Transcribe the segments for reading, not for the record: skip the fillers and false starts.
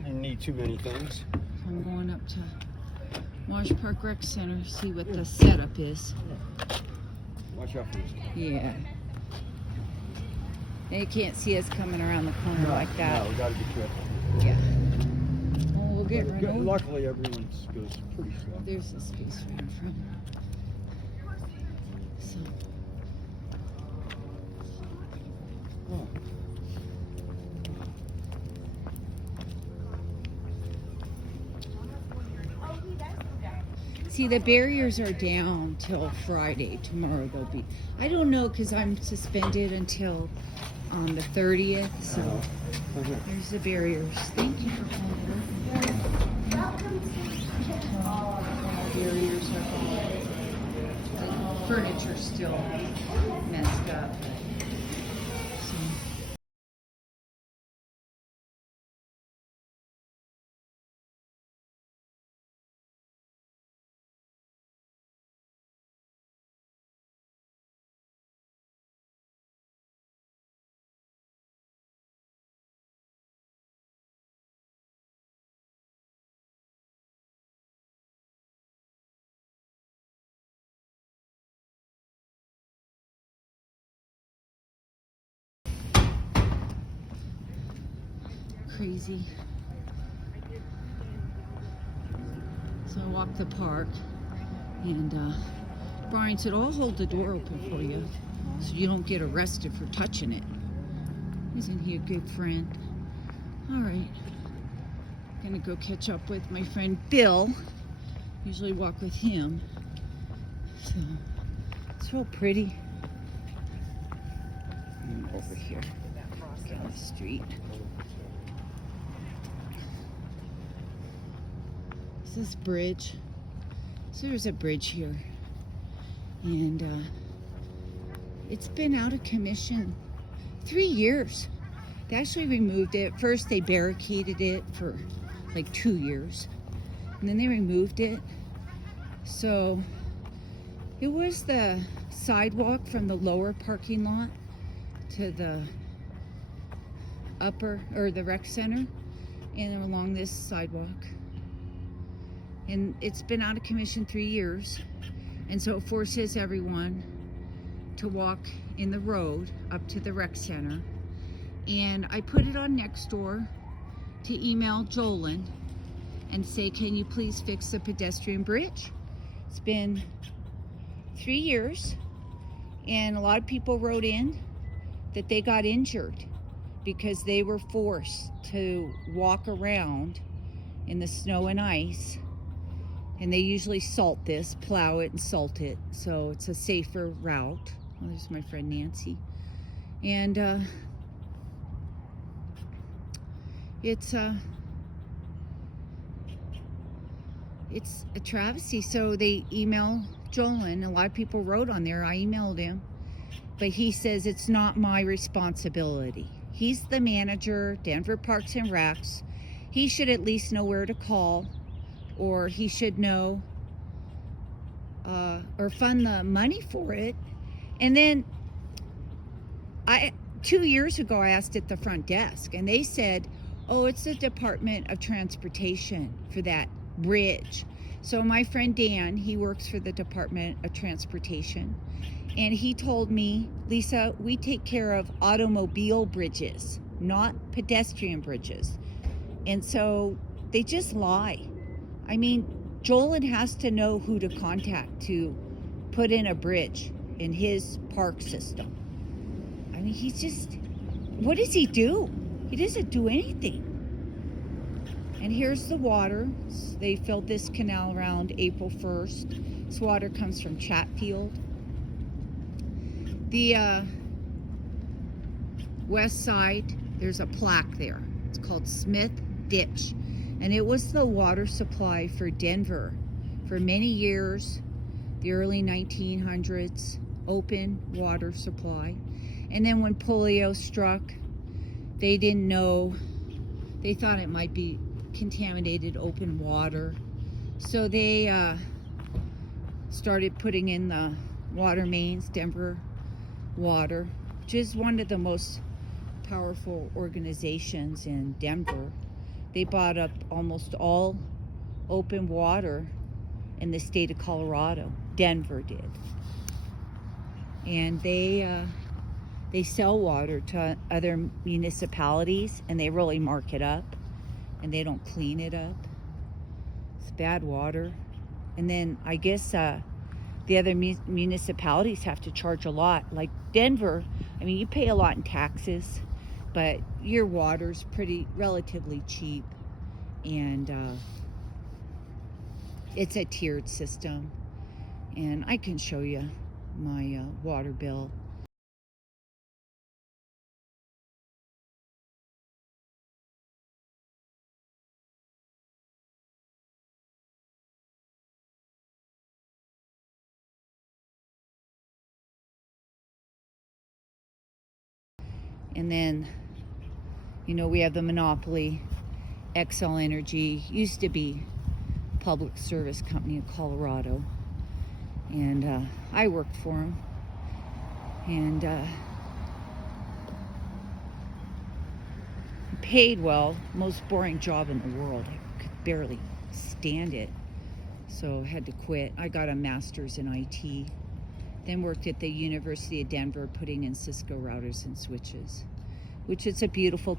I didn't need too many things. I'm going up to Wash Park Rec Center to see what the setup is. Watch out for this. Yeah. They can't see us coming around the corner like that. No, we gotta be careful. Yeah. Well, we'll get right over. Luckily, everyone goes pretty slow. There's the space right in front. So. Oh. See, the barriers are down till Friday. Tomorrow they'll be. I don't know because I'm suspended until the 30th. So there's the barriers. Thank you for calling. Barriers are gone. The furniture's still messed up. So. Crazy. So I walked the park and Brian said, I'll hold the door open for you so you don't get arrested for touching it. Isn't he a good friend? All right. Gonna go catch up with my friend Bill. Usually walk with him. So it's real pretty. And over here down the street. This bridge. So there's a bridge here, and it's been out of commission 3 years. They actually removed it. First they barricaded it for like 2 years, and then they removed it. So it was the sidewalk from the lower parking lot to the upper, or the rec center, and along this sidewalk. And it's been out of commission 3 years. And so it forces everyone to walk in the road up to the rec center. And I put it on Nextdoor to email Jolyn and say, can you please fix the pedestrian bridge? It's been 3 years, and a lot of people wrote in that they got injured because they were forced to walk around in the snow and ice. And they usually salt this, plow it and salt it, so it's a safer route. Oh, there's my friend Nancy. And it's a travesty. So they email Jolyn. A lot of people wrote on there. I emailed him, but he says it's not my responsibility. He's the manager, Denver Parks and Recs. He should at least know where to call, or he should know or fund the money for it. And then 2 years ago I asked at the front desk, and they said, oh, it's the Department of Transportation for that bridge. So my friend Dan, he works for the Department of Transportation, and he told me, Lisa, we take care of automobile bridges, not pedestrian bridges. And so they just lie. I mean, Jolyn has to know who to contact to put in a bridge in his park system. I mean, he's just, what does he do? He doesn't do anything. And here's the water. They filled this canal around April 1st. This water comes from Chatfield. The west side, there's a plaque there. It's called Smith Ditch. And it was the water supply for Denver for many years, the early 1900s, open water supply. And then when polio struck, they didn't know, they thought it might be contaminated open water. So they started putting in the water mains, Denver Water, which is one of the most powerful organizations in Denver. they bought up almost all open water in the state of Colorado. Denver did. And they sell water to other municipalities, and they really mark it up, and they don't clean it up. It's bad water. And then I guess the other municipalities have to charge a lot. Like Denver, I mean, you pay a lot in taxes, but your water's relatively cheap, and it's a tiered system. And I can show you my water bill. And then, you know, we have the monopoly. Xcel Energy used to be public service company of Colorado, and I worked for them, and paid well. Most boring job in the world. I could barely stand it, so I had to quit. I got a master's in IT, then worked at the University of Denver putting in Cisco routers and switches, which is a beautiful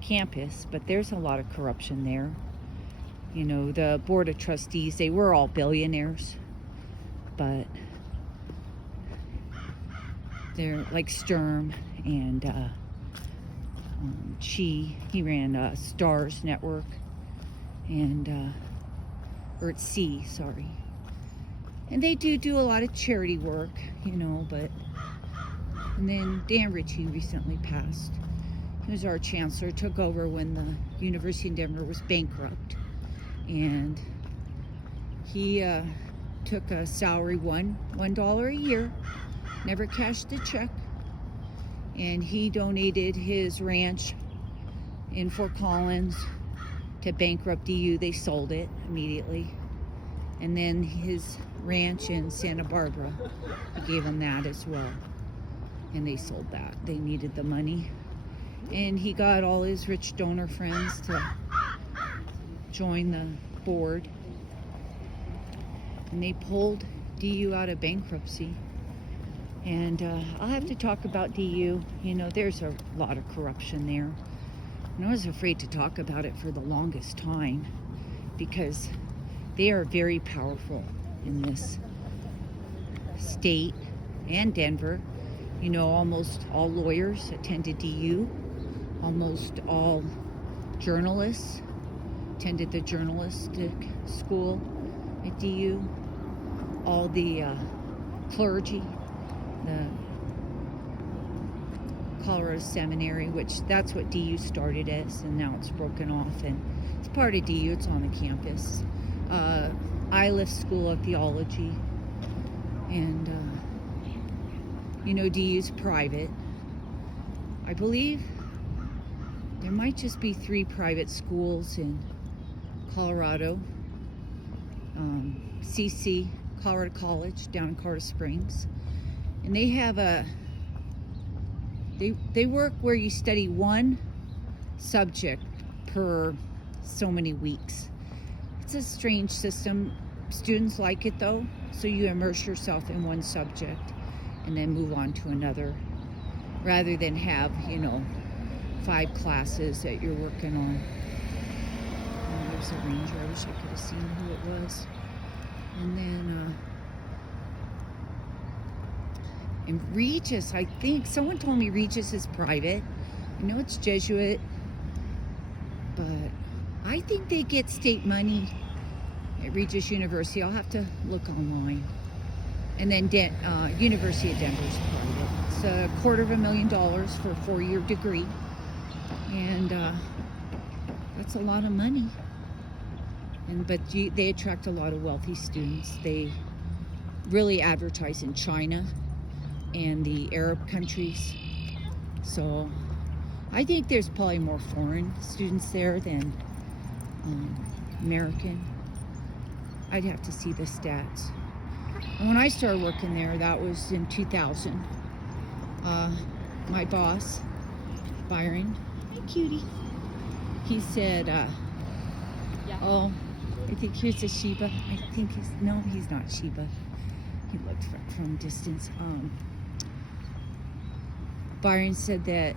campus, but there's a lot of corruption there. You know, the board of trustees, they were all billionaires, but they're like Sturm, and he ran Stars Network, and or it's C, sorry. And they do a lot of charity work, you know, but, and then Dan Ritchie recently passed. He was our chancellor, took over when the University of Denver was bankrupt. And he took a salary $1 a year, never cashed a check, and he donated his ranch in Fort Collins to bankrupt DU. They sold it immediately, and then his ranch in Santa Barbara, he gave them that as well, and they sold that. They needed the money, and he got all his rich donor friends to join the board, and they pulled DU out of bankruptcy. And I'll have to talk about DU. You know, there's a lot of corruption there, and I was afraid to talk about it for the longest time because they are very powerful in this state and Denver. You know, almost all lawyers attended DU, almost all journalists attended the journalistic school at DU, all the clergy, the Colorado Seminary, which that's what DU started as, and now it's broken off, and it's part of DU, it's on the campus. Iliff School of Theology, and you know, DU's private. I believe there might just be 3 private schools in Colorado. CC, Colorado College, down in Colorado Springs. And they have they work where you study one subject per so many weeks. It's a strange system. Students like it though, so you immerse yourself in one subject and then move on to another, rather than have, you know, 5 classes that you're working on. Oh, there's a ranger. I wish I could have seen who it was. And then and Regis, I think someone told me Regis is private. I know it's Jesuit, but I think they get state money at Regis University. I'll have to look online. And then University of Denver is private. It's $250,000 for a 4-year degree, and that's a lot of money. But they attract a lot of wealthy students. They really advertise in China and the Arab countries. So I think there's probably more foreign students there than American. I'd have to see the stats. And when I started working there, that was in 2000. My boss, Byron, hey cutie, he said, Yeah. Oh, I think here's a Shiba. I think he's not Shiba. He looked from distance. Byron said that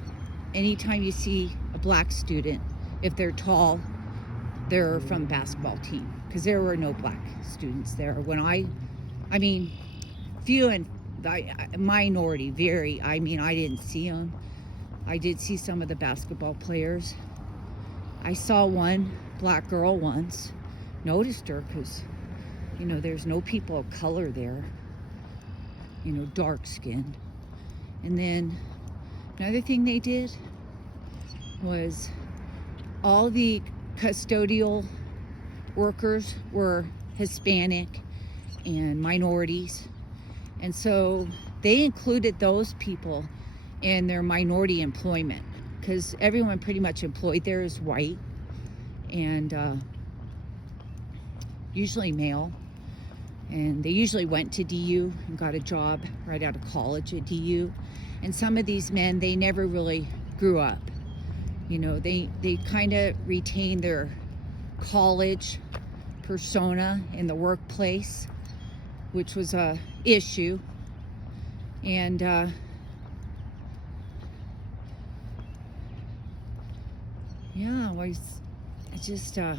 anytime you see a black student, if they're tall, they're from basketball team, because there were no black students there. When I mean, few and minority, very. I mean, I didn't see them. I did see some of the basketball players. I saw one black girl once, noticed her because, you know, there's no people of color there, you know, dark skinned. And then another thing they did was all the custodial workers were Hispanic and minorities. And so they included those people in their minority employment, because everyone pretty much employed there is white and usually male. And they usually went to DU and got a job right out of college at DU. And some of these men, they never really grew up. You know, they kind of retained their college persona in the workplace, which was a issue. And yeah, I just so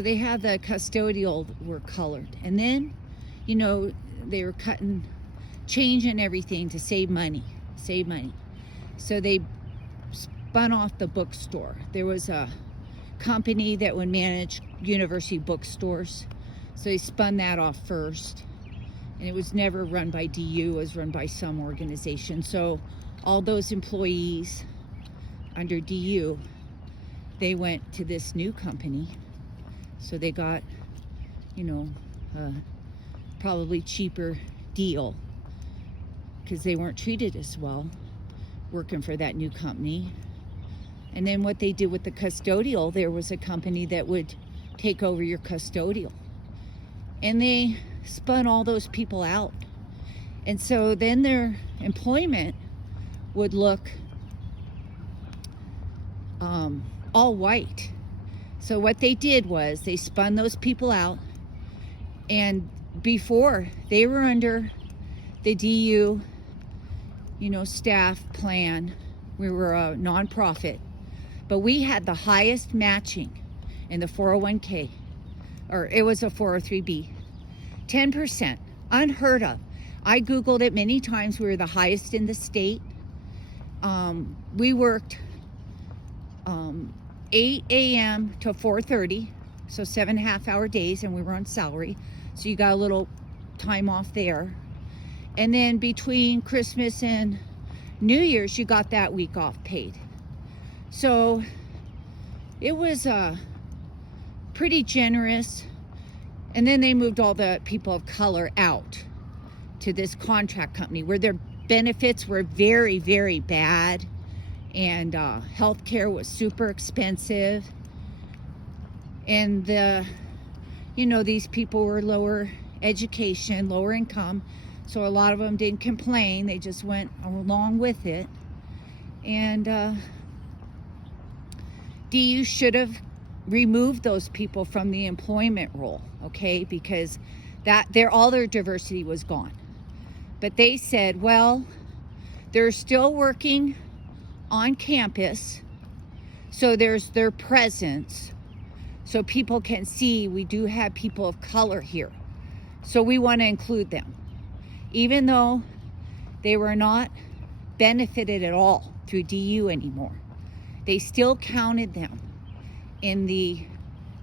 they had the custodial were colored, and then, you know, they were changing everything to save money. So they spun off the bookstore. There was a company that would manage university bookstores, so they spun that off first, and it was never run by DU, it was run by some organization. So all those employees under DU, they went to this new company, so they got, you know, probably cheaper deal, because they weren't treated as well working for that new company. And then what they did with the custodial, there was a company that would take over your custodial, and they spun all those people out. And so then their employment would look all white. So what they did was they spun those people out, and before they were under the DU, you know, staff plan. We were a nonprofit, but we had the highest matching in the 401k, or it was a 403b, 10%, unheard of. I Googled it many times. We were the highest in the state. We worked 8 a.m. to 4:30, so 7.5 hour days, and we were on salary, so you got a little time off there. And then between Christmas and New Year's, you got that week off paid. So it was pretty generous. And then they moved all the people of color out to this contract company where their benefits were very, very bad, and healthcare was super expensive. And you know, these people were lower education, lower income, so a lot of them didn't complain. They just went along with it. And DU should have removed those people from the employment role, okay? Because all their diversity was gone. But they said, well, they're still working on campus, so there's their presence, so people can see we do have people of color here. So we want to include them. Even though they were not benefited at all through DU anymore, they still counted them in the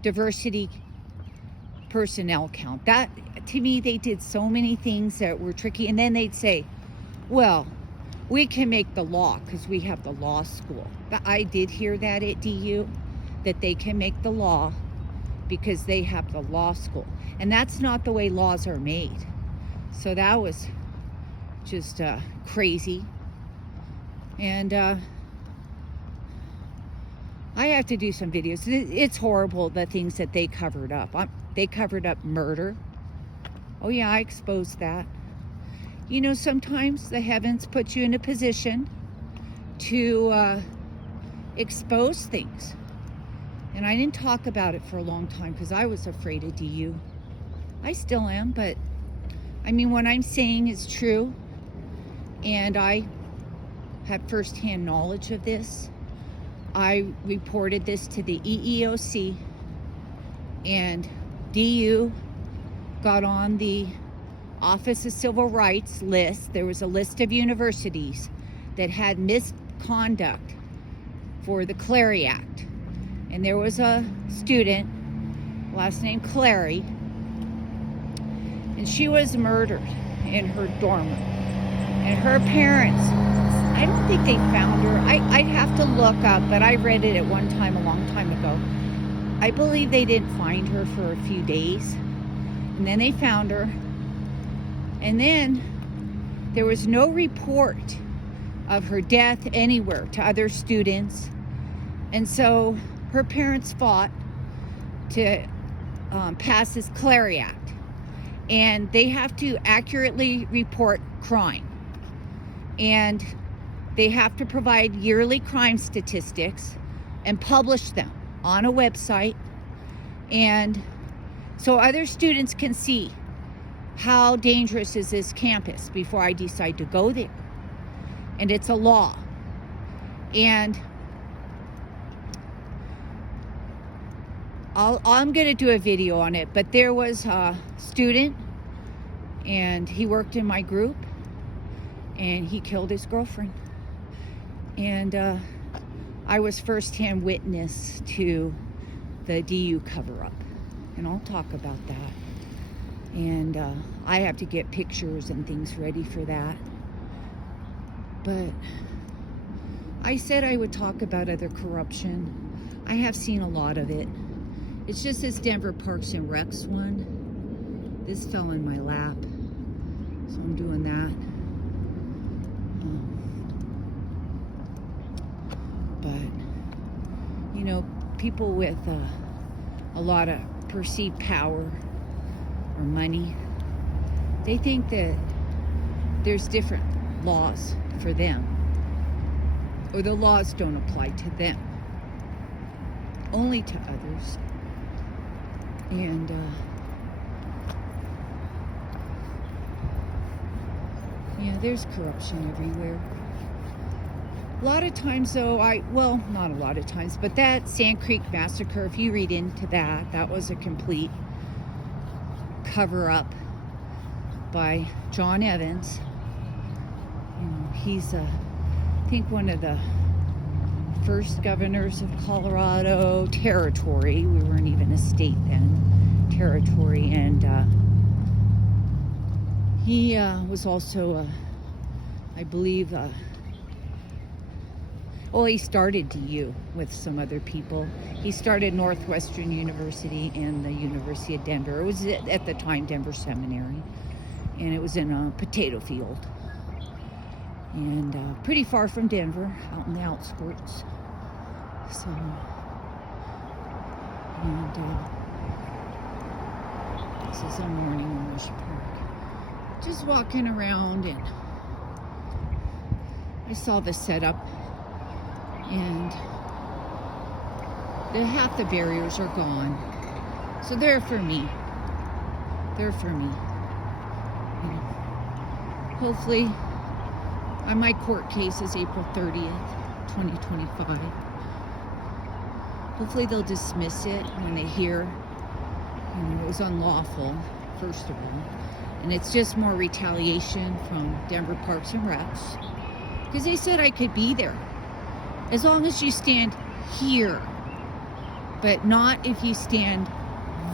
diversity personnel count. That, to me, they did so many things that were tricky. And then they'd say, well, we can make the law because we have the law school. But I did hear that at DU, that they can make the law because they have the law school. And that's not the way laws are made. So that was just crazy. And I have to do some videos. It's horrible, the things that they covered up. They covered up murder. Oh yeah, I exposed that. You know, sometimes the heavens put you in a position to expose things. And I didn't talk about it for a long time because I was afraid of DU. I still am, but I mean, what I'm saying is true. And I have firsthand knowledge of this. I reported this to the EEOC, and DU got on the Office of Civil Rights list. There was a list of universities that had misconduct for the Clary Act. And there was a student, last name Clary, and she was murdered in her dorm room. And her parents, I don't think they found her. I'd have to look up, but I read it at one time a long time ago. I believe they didn't find her for a few days. And then they found her. And then there was no report of her death anywhere to other students. And so her parents fought to pass this Clary Act. And they have to accurately report crime. And they have to provide yearly crime statistics and publish them on a website. And so other students can see how dangerous is this campus before I decide to go there. And it's a law. And I'm going to do a video on it, but there was a student, and he worked in my group, and he killed his girlfriend. And I was firsthand witness to the DU cover-up, and I'll talk about that. And I have to get pictures and things ready for that. But I said I would talk about other corruption. I have seen a lot of it. It's just this Denver Parks and Recs one. This fell in my lap, so I'm doing that. But, you know, people with a lot of perceived power or money, they think that there's different laws for them, or the laws don't apply to them, only to others. And yeah, there's corruption everywhere. A lot of times though, well, not a lot of times, but that Sand Creek Massacre, if you read into that, that was a complete cover-up by John Evans. You know, he's I think one of the first governors of Colorado Territory. We weren't even a state then. Territory. And he was also I believe he started DU with some other people. He started Northwestern University and the University of Denver. It was at the time Denver Seminary, and it was in a potato field, and pretty far from Denver, out in the outskirts. So, and this is a morning in Rush Park. Just walking around, and I saw the setup, and half the barriers are gone. So they're for me. They're for me. You know, hopefully, my court case is April 30th, 2025. Hopefully they'll dismiss it when they hear, you know, it was unlawful, first of all. And it's just more retaliation from Denver Parks and Recs. Because they said I could be there, as long as you stand here, but not if you stand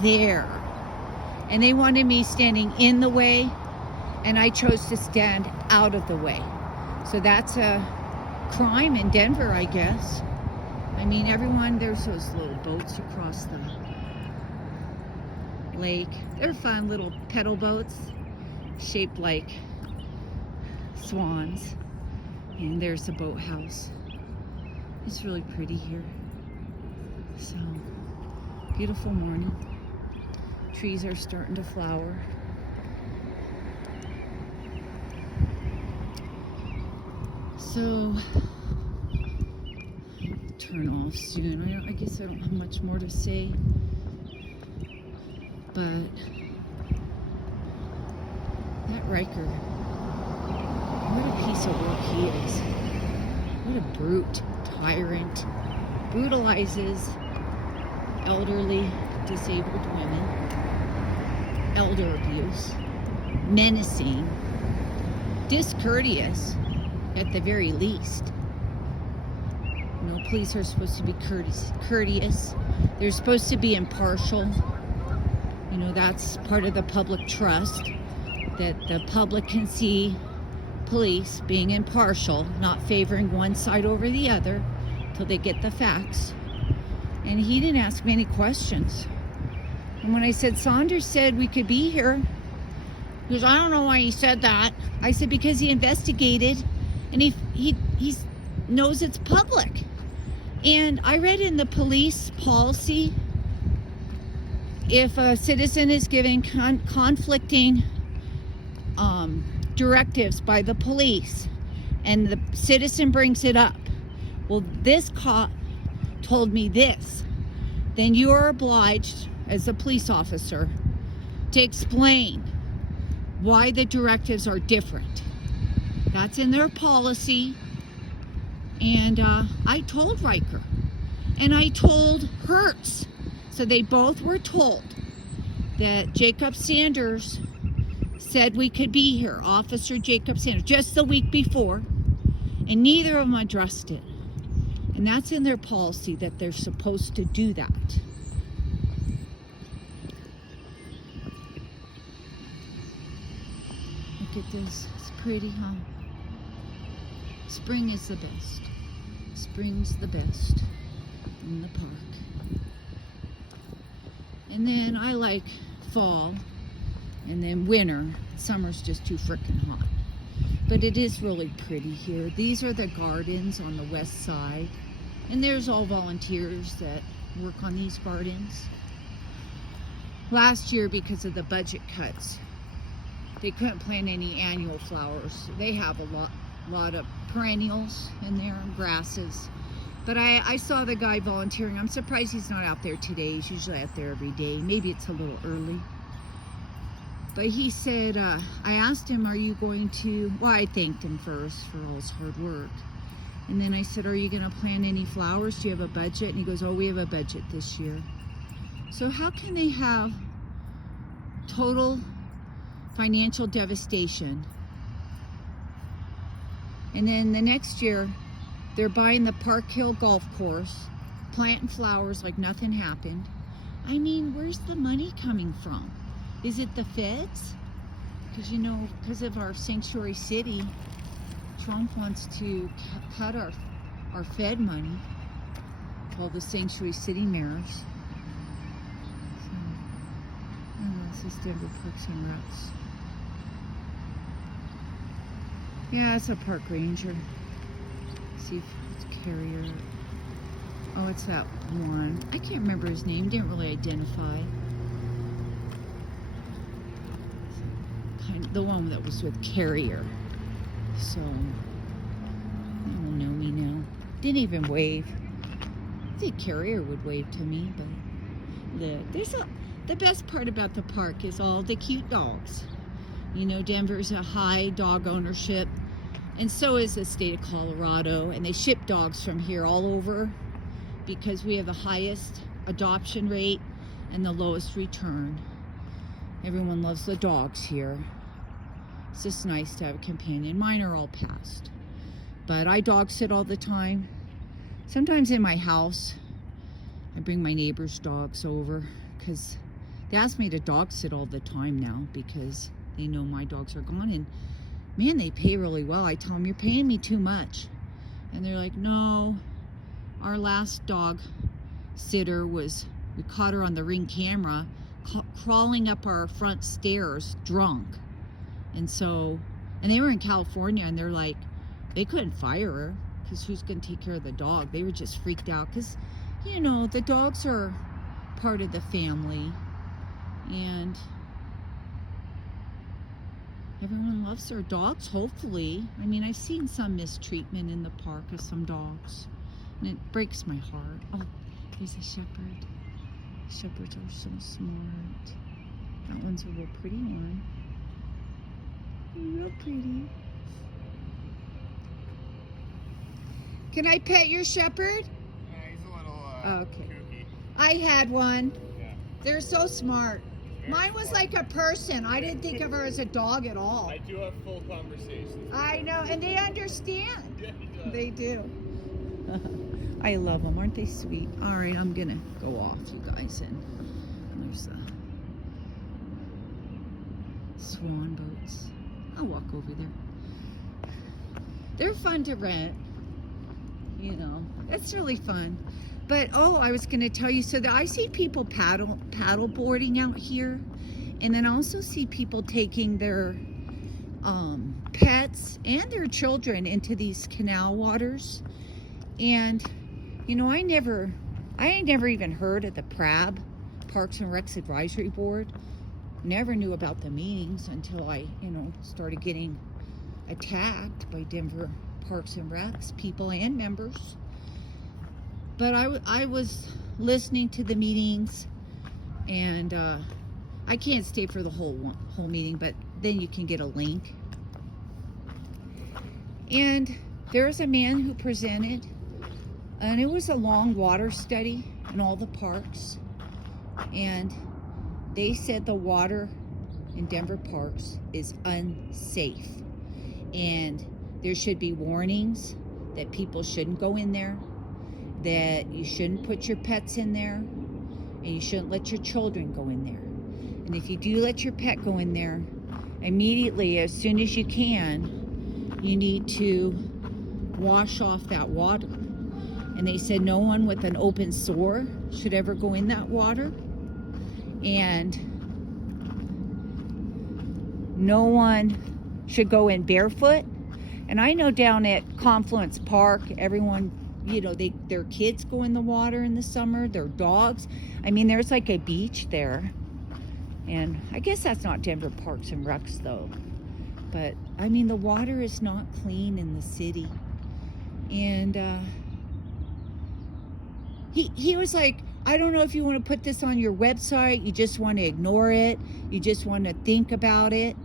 there. And they wanted me standing in the way, and I chose to stand out of the way. So that's a crime in Denver, I guess. I mean, there's those little boats across the lake. They're fun little pedal boats, shaped like swans. And there's a boathouse. It's really pretty here. So, beautiful morning. Trees are starting to flower. So, turn off soon. I guess I don't have much more to say. But that Riker, what a piece of work he is. What a brute, tyrant, brutalizes elderly, disabled women, elder abuse, menacing, discourteous at the very least. No, police are supposed to be courteous. They're supposed to be impartial. You know, that's part of the public trust, that the public can see police being impartial, not favoring one side over the other till they get the facts. And he didn't ask me any questions. And when I said, Saunders said we could be here, he goes, I don't know why he said that. I said, because he investigated and he knows it's public. And I read in the police policy, if a citizen is given conflicting directives by the police and the citizen brings it up, well, this cop told me this, then you are obliged as a police officer to explain why the directives are different. That's in their policy. And I told Riker and I told Hertz, so they both were told that Jacob Sanders said we could be here, Officer Jacob Sanders, just the week before, and neither of them addressed it. And that's in their policy, that they're supposed to do that. Look at this. It's pretty, huh? Spring is the best. Spring's the best in the park. And then I like fall, and then winter. Summer's just too frickin' hot. But it is really pretty here. These are the gardens on the west side. And there's all volunteers that work on these gardens. Last year, because of the budget cuts, they couldn't plant any annual flowers. They have a lot of perennials in there and grasses. But I saw the guy volunteering. I'm surprised he's not out there today. He's usually out there every day. Maybe it's a little early. But he said, I asked him, are you going to, well, I thanked him first for all his hard work. And then I said, are you going to plant any flowers? Do you have a budget? And he goes, oh, we have a budget this year. So how can they have total financial devastation? And then the next year, they're buying the Park Hill Golf Course, planting flowers like nothing happened. I mean, where's the money coming from? Is it the feds? Because, you know, because of our sanctuary city, Trump wants to cut our Fed money, all the sanctuary city mayors. So, I don't know, this is Denver Parks and Recs. Yeah, it's a park ranger. Let's see if it's Carrier. Oh, it's that one. I can't remember his name. Didn't really identify. The one that was with Carrier. So, they don't know me now. Didn't even wave. I think Carrier would wave to me, but the best part about the park is all the cute dogs. You know, Denver's a high dog ownership, and so is the state of Colorado, and they ship dogs from here all over because we have the highest adoption rate and the lowest return. Everyone loves the dogs here. It's just nice to have a companion. Mine are all passed, but I dog sit all the time. Sometimes in my house, I bring my neighbor's dogs over because they ask me to dog sit all the time now because they know my dogs are gone. And man, they pay really well. I tell them, you're paying me too much. And they're like, no, our last dog sitter we caught her on the Ring camera crawling up our front stairs drunk. And they were in California, and they're like, they couldn't fire her because who's going to take care of the dog? They were just freaked out because, you know, the dogs are part of the family, and everyone loves their dogs, hopefully. I mean, I've seen some mistreatment in the park of some dogs, And it breaks my heart. Oh, there's a shepherd. Shepherds are so smart. That one's a real pretty one. Real pretty. Can I pet your shepherd? Yeah, he's a little Okay. kooky. I had one. Yeah. They're so smart. Very Mine was smart. like a person. I didn't think of her as a dog at all. I do have full conversations. I know, and they understand. Yeah, he does. They do. I love them. Aren't they sweet? All right, I'm going to go off, you guys. And there's swan boats. I'll walk over there. They're fun to rent. You know, it's really fun. But, oh, I was going to tell you, so that I see people paddle boarding out here. And then I also see people taking their pets and their children into these canal waters. And, you know, I ain't never even heard of the PRAB, Parks and Recs Advisory Board. Never knew about the meetings until I, you know, started getting attacked by Denver Parks and Recs people and members. But I was listening to the meetings, and I can't stay for the whole meeting, but then you can get a link. And there's a man who presented, and it was a long water study in all the parks, and they said the water in Denver parks is unsafe, and there should be warnings that people shouldn't go in there, that you shouldn't put your pets in there, and you shouldn't let your children go in there. And if you do let your pet go in there, immediately, as soon as you can, you need to wash off that water. And they said no one with an open sore should ever go in that water. And no one should go in barefoot. And I know down at Confluence Park, everyone, you know, their kids go in the water in the summer, their dogs. I mean, there's like a beach there. And I guess that's not Denver Parks and Recs though. But I mean, the water is not clean in the city. And he was like, I don't know if you want to put this on your website, you just want to ignore it, you just want to think about it.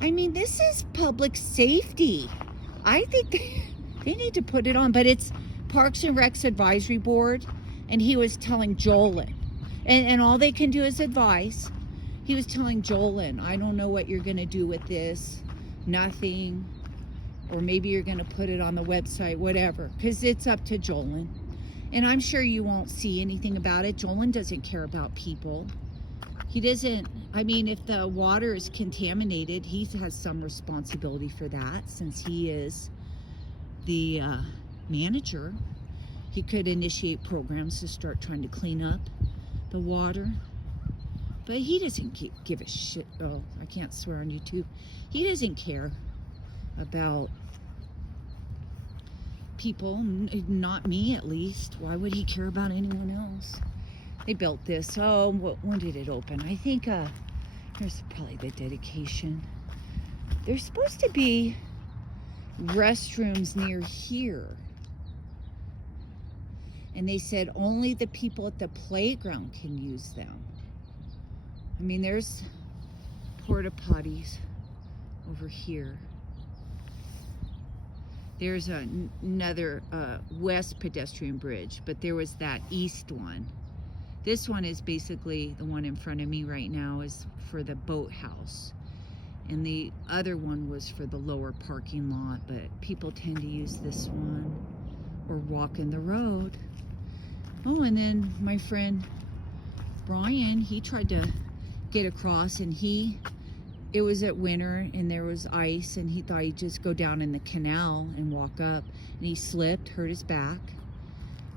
I mean, this is public safety. I think they need to put it on, but it's Parks and Recs Advisory Board, and he was telling Jolin, and all they can do is advise. He was telling Jolin, I don't know what you're going to do with this, nothing, or maybe you're going to put it on the website, whatever, because it's up to Jolin. And I'm sure you won't see anything about it. Jolin doesn't care about people. He doesn't, I mean, if the water is contaminated, he has some responsibility for that since he is the manager. He could initiate programs to start trying to clean up the water. But he doesn't give a shit. Oh, I can't swear on YouTube. He doesn't care about people, not me at least. Why would he care about anyone else? They built this. Oh, when did it open? I think here's probably the dedication. There's supposed to be restrooms near here. And they said only the people at the playground can use them. I mean, there's porta potties over here. There's another west pedestrian bridge, but there was that east one. This one is basically the one in front of me right now is for the boathouse. And the other one was for the lower parking lot, but people tend to use this one or walk in the road. Oh, and then my friend Brian, he tried to get across, and it was at winter and there was ice, and he thought he'd just go down in the canal and walk up, and he slipped, hurt his back.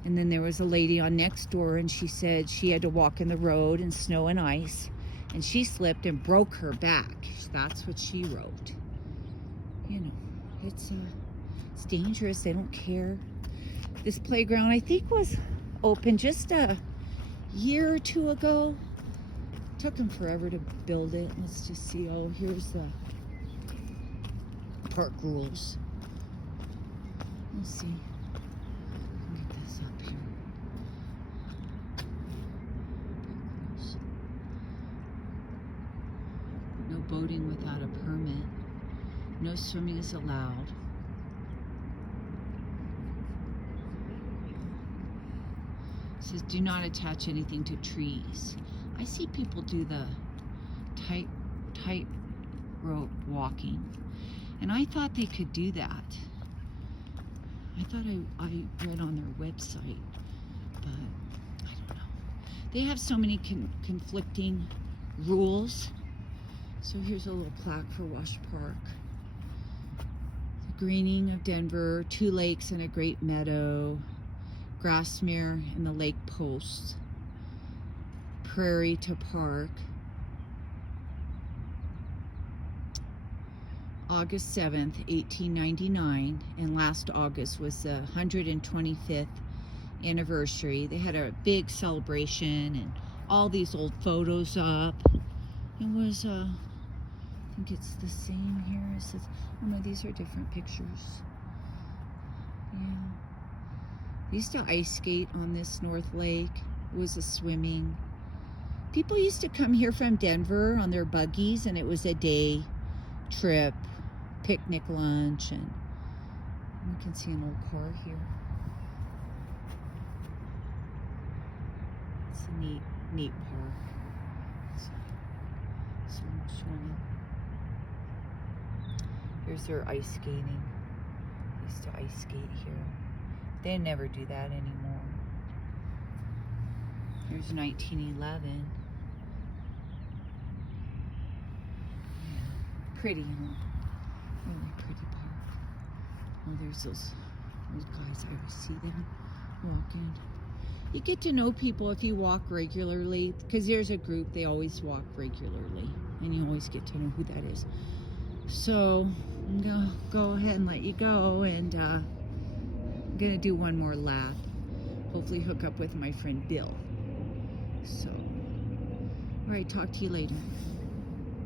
And then there was a lady on next door, and she said she had to walk in the road in snow and ice, and she slipped and broke her back. That's what she wrote. You know, it's dangerous. They don't care. This playground, I think, was open just a year or two ago. Took them forever to build it. Let's just see. Oh, here's the park rules. Let's see. Get this boating without a permit. No swimming is allowed. It says do not attach anything to trees. I see people do the tight rope walking, and I thought they could do that. I thought I read on their website, but I don't know. They have so many conflicting rules. So here's a little plaque for Wash Park. The greening of Denver, 2 lakes and a great meadow, Grassmere and the lake posts, prairie to park. August 7th, 1899, and last August was the 125th anniversary. They had a big celebration and all these old photos up. It was, I think it's the same here. It says, oh no, these are different pictures. Yeah. They used to ice skate on this North Lake. It was a swimming. People used to come here from Denver on their buggies, and it was a day trip, picnic lunch, and you can see an old car here. It's a neat park. So much swimming. Here's their ice skating. They used to ice skate here. They never do that anymore. Here's 1911. Yeah. Pretty, huh? Really pretty park. Oh, there's those guys. I always see them walking. You get to know people if you walk regularly, because there's a group, they always walk regularly, and you always get to know who that is. So I'm gonna go ahead and let you go, and I'm gonna do one more lap. Hopefully hook up with my friend Bill. So, all right, talk to you later.